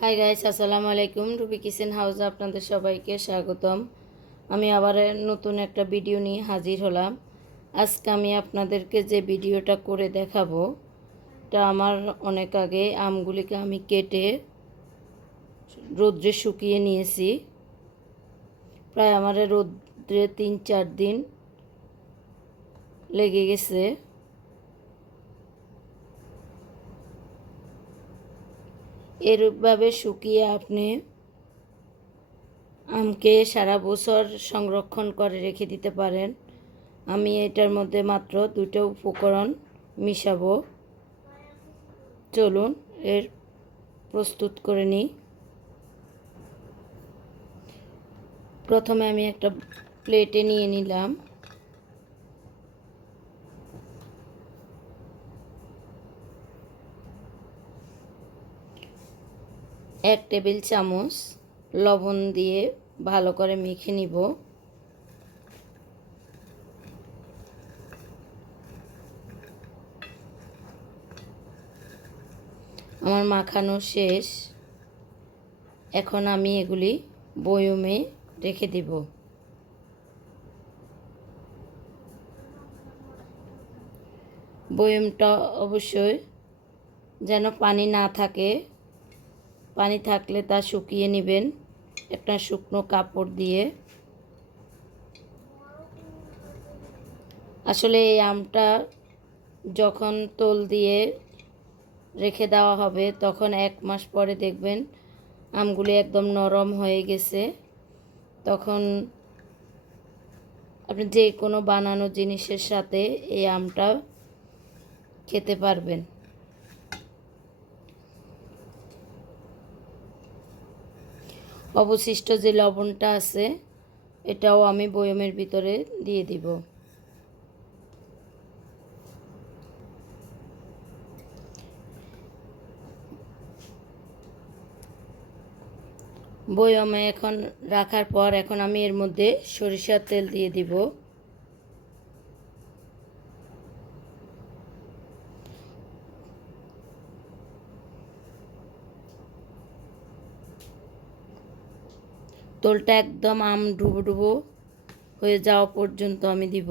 Hi guys আসসালামু আলাইকুম। Ruby kitchen হাউসে আপনাদের সবাইকে স্বাগতম। আমি আবার নতুন একটা ভিডিও নিয়ে হাজির হলাম। আজকে আমি আপনাদেরকে যে ভিডিওটা করে দেখাবো তা আমার অনেক আগে আমগুলিকে আমি কেটে রোদ্রে শুকিয়ে নিয়েছি। প্রায় আমার রোদ্রে তিন চার দিন লেগে গেছে। এরূপভাবে শুকিয়ে আপনি আমকে সারা বছর সংরক্ষণ করে রেখে দিতে পারেন। আমি এটার মধ্যে মাত্র দুটো উপকরণ মিশাবো। চলুন, এর প্রস্তুত করে নিই। প্রথমে আমি একটা প্লেটে নিয়ে নিলাম। এক টেবিল চামচ লবণ দিয়ে ভালো করে মেখে নিব। আমার মাখানো শেষ। এখন আমি এগুলি বয়মে রেখে দিব। বয়মটা অবশ্যই যেন পানি না থাকে। পানি থাকলে তা শুকিয়ে নেবেন একটা শুকনো কাপড় দিয়ে। আসলে এই আমটা যখন তোল দিয়ে রেখে দেওয়া হবে, তখন এক মাস পরে দেখবেন আমগুলি একদম নরম হয়ে গেছে। তখন আপনি যে কোনো বানানো জিনিসের সাথে এই আমটা খেতে পারবেন। অবশিষ্ট যে লবণটা আছে, এটাও আমি বয়মের ভিতরে দিয়ে দিব। বয়মে এখন রাখার পর এখন আমি এর মধ্যে সরিষার তেল দিয়ে দিব। তোলটা একদম আম ডুবো ডুবো হয়ে যাওয়া পর্যন্ত আমি দিব।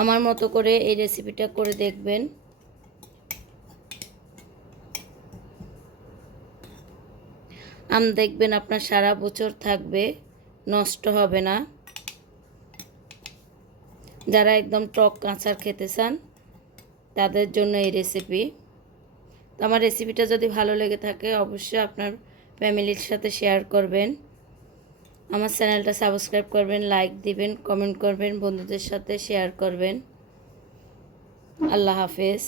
আমার মতো করে এই রেসিপিটা করে দেখবেন। আম দেখবেন আপনার সারা বছর থাকবে, নষ্ট হবে না। যারা একদম টক কাঁচার খেতে চান, তাদের জন্য এই রেসিপি তো আমার রেসিপিটা যদি ভালো লেগে থাকে, অবশ্যই আপনার ফ্যামিলির সাথে শেয়ার করবেন। আমার চ্যানেলটা সাবস্ক্রাইব করবেন লাইক দিবেন কমেন্ট করবেন, বন্ধুদের সাথে শেয়ার করবেন। আল্লাহ হাফেজ।